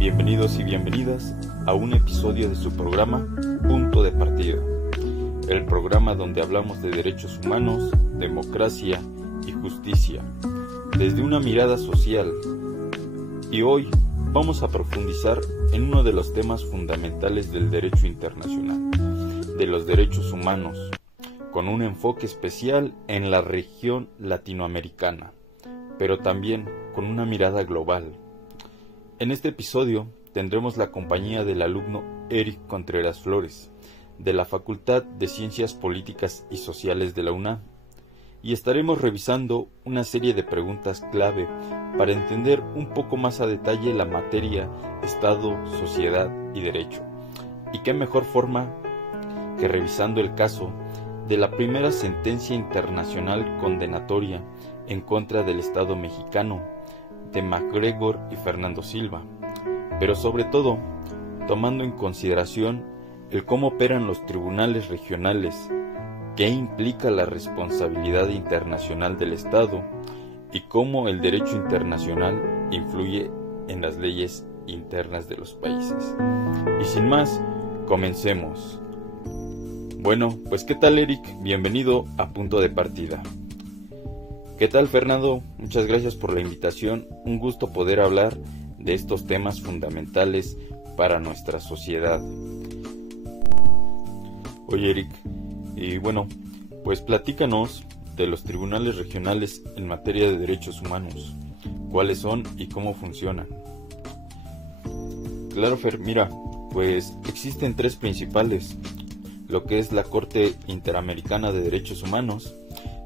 Bienvenidos y bienvenidas a un episodio de su programa Punto de Partida, el programa donde hablamos de derechos humanos, democracia y justicia, desde una mirada social. Y hoy vamos a profundizar en uno de los temas fundamentales del derecho internacional, de los derechos humanos, con un enfoque especial en la región latinoamericana, pero también con una mirada global. En este episodio tendremos la compañía del alumno Eric Contreras Flores, de la Facultad de Ciencias Políticas y Sociales de la UNAM, y estaremos revisando una serie de preguntas clave para entender un poco más a detalle la materia Estado, Sociedad y Derecho. Y qué mejor forma que revisando el caso de la primera sentencia internacional condenatoria en contra del Estado mexicano, de MacGregor y Fernando Silva, pero sobre todo tomando en consideración el cómo operan los tribunales regionales, qué implica la responsabilidad internacional del Estado y cómo el derecho internacional influye en las leyes internas de los países. Y sin más, comencemos. Bueno, pues ¿qué tal, Eric? Bienvenido a Punto de Partida. ¿Qué tal, Fernando? Muchas gracias por la invitación. Un gusto poder hablar de estos temas fundamentales para nuestra sociedad. Oye, Eric, y bueno, pues platícanos de los tribunales regionales en materia de derechos humanos. ¿Cuáles son y cómo funcionan? Claro, Fer, mira, pues existen tres principales. Lo que es la Corte Interamericana de Derechos Humanos,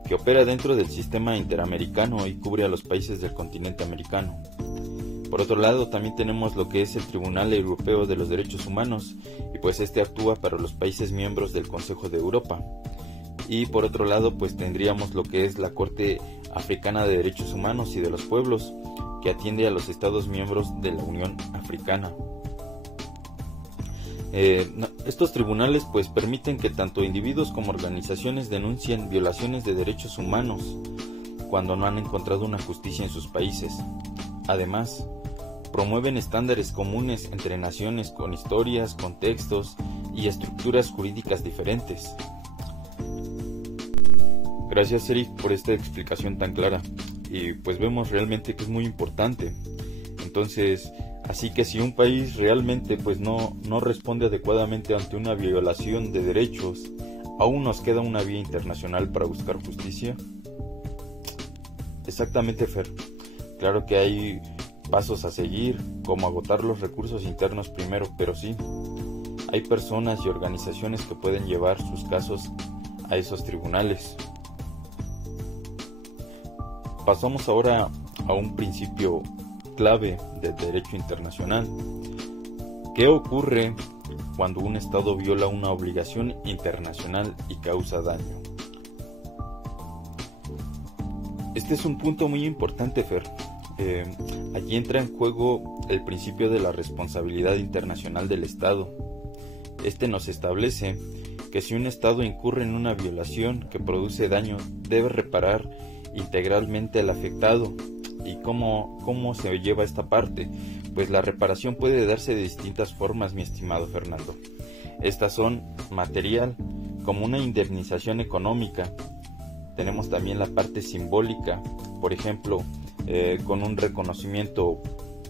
que opera dentro del sistema interamericano y cubre a los países del continente americano. Por otro lado, también tenemos lo que es el Tribunal Europeo de los Derechos Humanos, y pues este actúa para los países miembros del Consejo de Europa. Y por otro lado, pues tendríamos lo que es la Corte Africana de Derechos Humanos y de los Pueblos, que atiende a los Estados miembros de la Unión Africana. Estos tribunales pues permiten que tanto individuos como organizaciones denuncien violaciones de derechos humanos cuando no han encontrado una justicia en sus países. Además, promueven estándares comunes entre naciones con historias, contextos y estructuras jurídicas diferentes. Gracias, Eric, por esta explicación tan clara, y pues vemos realmente que es muy importante. Entonces, así que si un país realmente pues no responde adecuadamente ante una violación de derechos, ¿aún nos queda una vía internacional para buscar justicia? Exactamente, Fer. Claro que hay pasos a seguir, como agotar los recursos internos primero, pero sí, hay personas y organizaciones que pueden llevar sus casos a esos tribunales. Pasamos ahora a un principio clave del derecho internacional. ¿Qué ocurre cuando un Estado viola una obligación internacional y causa daño? Este es un punto muy importante, Fer. Allí entra en juego el principio de la responsabilidad internacional del Estado. Este nos establece que si un Estado incurre en una violación que produce daño, debe reparar integralmente al afectado. ¿Y cómo se lleva esta parte? Pues la reparación puede darse de distintas formas, mi estimado Fernando. Estas son material, como una indemnización económica. Tenemos también la parte simbólica, por ejemplo, con un reconocimiento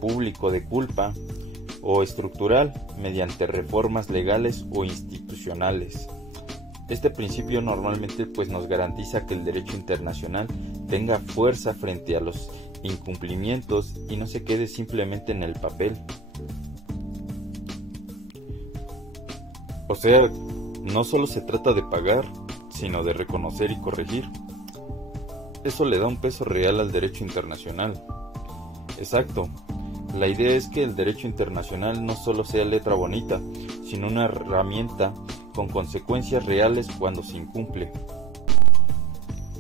público de culpa, o estructural, mediante reformas legales o institucionales. Este principio normalmente pues nos garantiza que el derecho internacional tenga fuerza frente a los incumplimientos y no se quede simplemente en el papel. O sea, no solo se trata de pagar, sino de reconocer y corregir. Eso le da un peso real al derecho internacional. Exacto. La idea es que el derecho internacional no solo sea letra bonita, sino una herramienta con consecuencias reales cuando se incumple.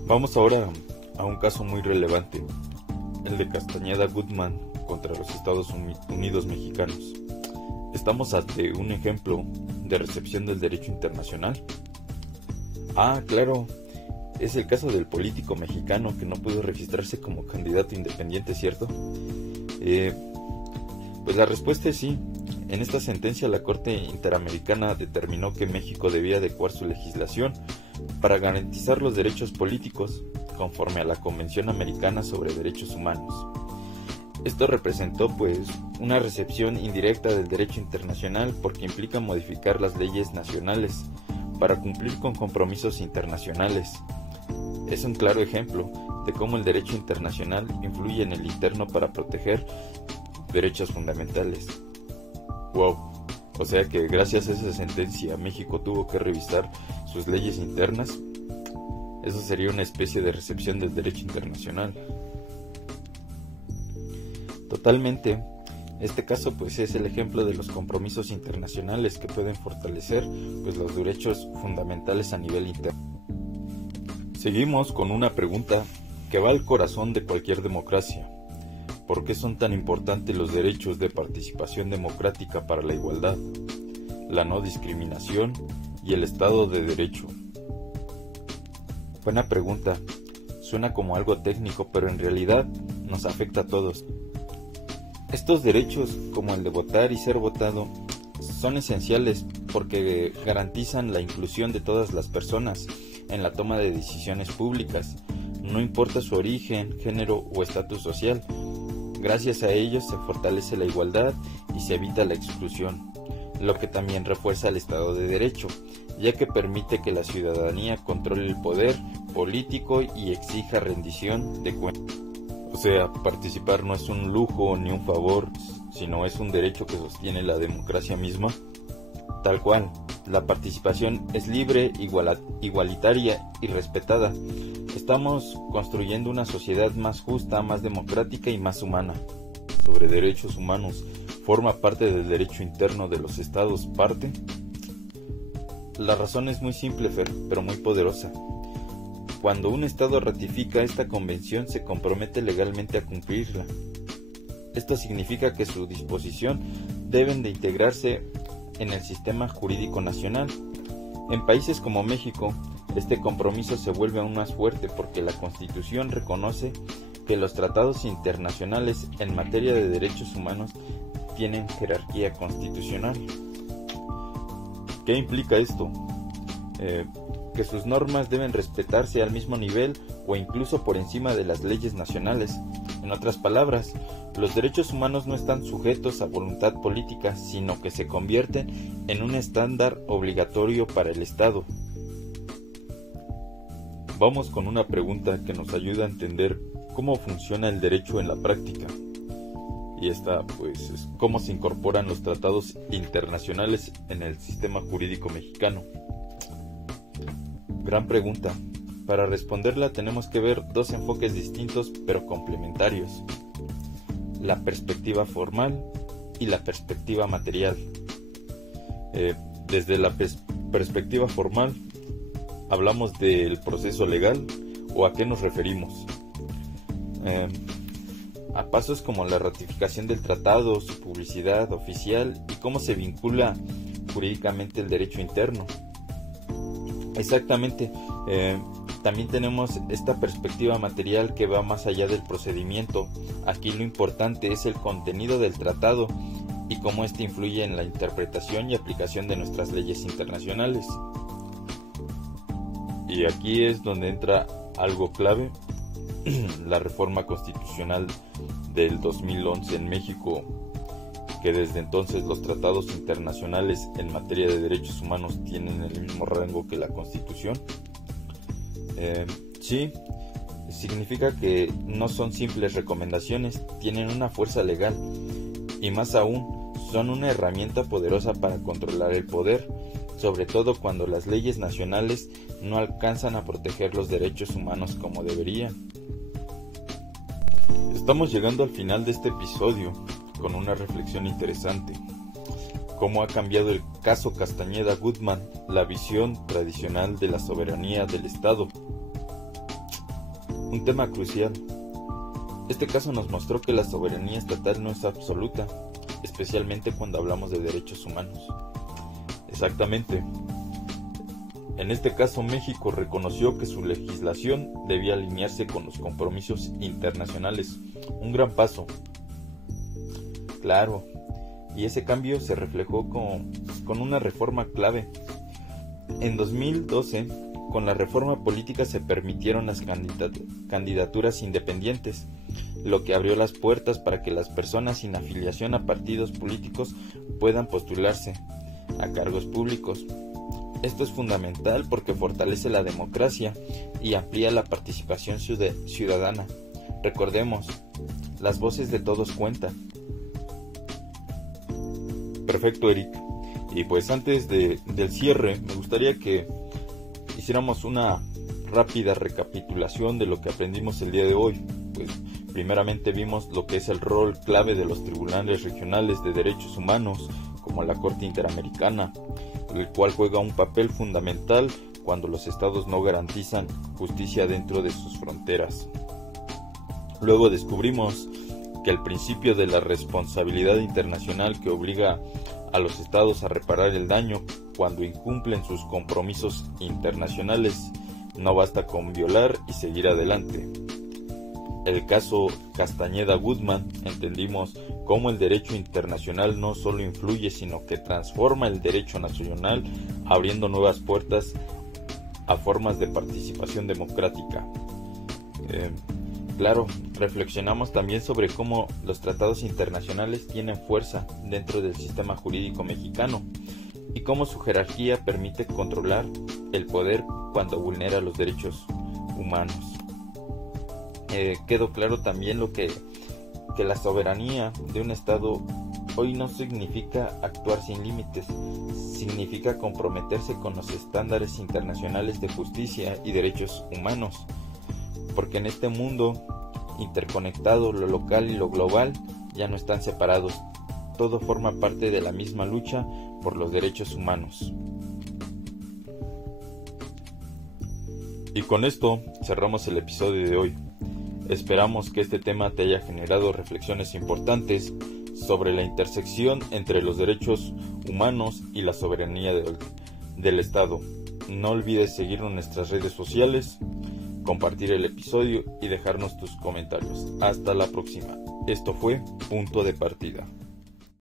Vamos ahora a un caso muy relevante, el de Castañeda Gutmann contra los Estados Unidos mexicanos. ¿Estamos ante un ejemplo de recepción del derecho internacional? Ah, claro, es el caso del político mexicano que no pudo registrarse como candidato independiente, ¿cierto? Pues la respuesta es sí. En esta sentencia la Corte Interamericana determinó que México debía adecuar su legislación para garantizar los derechos políticos conforme a la Convención Americana sobre Derechos Humanos. Esto representó una recepción indirecta del derecho internacional porque implica modificar las leyes nacionales para cumplir con compromisos internacionales. Es un claro ejemplo de cómo el derecho internacional influye en el interno para proteger derechos fundamentales. Wow, o sea que gracias a esa sentencia México tuvo que revisar sus leyes internas. Eso sería una especie de recepción del derecho internacional. Totalmente. Este caso es el ejemplo de los compromisos internacionales que pueden fortalecer los derechos fundamentales a nivel interno. Seguimos con una pregunta que va al corazón de cualquier democracia. ¿Por qué son tan importantes los derechos de participación democrática para la igualdad, la no discriminación y el Estado de Derecho? Buena pregunta. Suena como algo técnico, pero en realidad nos afecta a todos. Estos derechos, como el de votar y ser votado, son esenciales porque garantizan la inclusión de todas las personas en la toma de decisiones públicas, no importa su origen, género o estatus social. Gracias a ellos se fortalece la igualdad y se evita la exclusión, lo que también refuerza el Estado de Derecho, ya que permite que la ciudadanía controle el poder político y exija rendición de cuentas. O sea, participar no es un lujo ni un favor, sino es un derecho que sostiene la democracia misma. Tal cual, la participación es libre, igualitaria y respetada. Estamos construyendo una sociedad más justa, más democrática y más humana. Sobre derechos humanos, ¿forma parte del derecho interno de los estados parte? La razón es muy simple, pero muy poderosa. Cuando un estado ratifica esta convención, se compromete legalmente a cumplirla. Esto significa que su disposición deben de integrarse en el sistema jurídico nacional. En países como México, este compromiso se vuelve aún más fuerte porque la Constitución reconoce que los tratados internacionales en materia de derechos humanos tienen jerarquía constitucional. ¿Qué implica esto? Que sus normas deben respetarse al mismo nivel o incluso por encima de las leyes nacionales. En otras palabras, los derechos humanos no están sujetos a voluntad política, sino que se convierten en un estándar obligatorio para el Estado. Vamos con una pregunta que nos ayuda a entender cómo funciona el derecho en la práctica. Y esta, es cómo se incorporan los tratados internacionales en el sistema jurídico mexicano. Gran pregunta. Para responderla tenemos que ver dos enfoques distintos pero complementarios: la perspectiva formal y la perspectiva material. Desde la perspectiva formal, hablamos del proceso legal, o a qué nos referimos. A pasos como la ratificación del tratado, su publicidad oficial y cómo se vincula jurídicamente el derecho interno. Exactamente. También tenemos esta perspectiva material que va más allá del procedimiento. Aquí lo importante es el contenido del tratado y cómo este influye en la interpretación y aplicación de nuestras leyes internacionales. Y aquí es donde entra algo clave: la reforma constitucional del 2011 en México, que desde entonces los tratados internacionales en materia de derechos humanos tienen el mismo rango que la Constitución. Sí, significa que no son simples recomendaciones, tienen una fuerza legal y más aún son una herramienta poderosa para controlar el poder, sobre todo cuando las leyes nacionales no alcanzan a proteger los derechos humanos como deberían. Estamos llegando al final de este episodio con una reflexión interesante: cómo ha cambiado el caso Castañeda Guzmán la visión tradicional de la soberanía del Estado. Un tema crucial. Este caso nos mostró que la soberanía estatal no es absoluta, especialmente cuando hablamos de derechos humanos. Exactamente. En este caso, México reconoció que su legislación debía alinearse con los compromisos internacionales. Un gran paso. Claro, y ese cambio se reflejó con una reforma clave. En 2012, con la reforma política se permitieron las candidaturas independientes, lo que abrió las puertas para que las personas sin afiliación a partidos políticos puedan postularse a cargos públicos. Esto es fundamental porque fortalece la democracia y amplía la participación ciudadana. Recordemos, las voces de todos cuentan. Perfecto, Eric. Y pues antes del cierre, me gustaría que hiciéramos una rápida recapitulación de lo que aprendimos el día de hoy. Pues primeramente vimos lo que es el rol clave de los tribunales regionales de derechos humanos, como la Corte Interamericana, el cual juega un papel fundamental cuando los estados no garantizan justicia dentro de sus fronteras. Luego descubrimos que el principio de la responsabilidad internacional que obliga a los estados a reparar el daño cuando incumplen sus compromisos internacionales, no basta con violar y seguir adelante. El caso Castañeda-Guzmán, entendimos cómo el derecho internacional no solo influye, sino que transforma el derecho nacional, abriendo nuevas puertas a formas de participación democrática. Claro, reflexionamos también sobre cómo los tratados internacionales tienen fuerza dentro del sistema jurídico mexicano y cómo su jerarquía permite controlar el poder cuando vulnera los derechos humanos. Quedó claro también que la soberanía de un Estado hoy no significa actuar sin límites, significa comprometerse con los estándares internacionales de justicia y derechos humanos. Porque en este mundo interconectado, lo local y lo global ya no están separados. Todo forma parte de la misma lucha por los derechos humanos. Y con esto cerramos el episodio de hoy. Esperamos que este tema te haya generado reflexiones importantes sobre la intersección entre los derechos humanos y la soberanía del Estado. No olvides seguirnos en nuestras redes sociales, compartir el episodio y dejarnos tus comentarios. Hasta la próxima. Esto fue Punto de Partida.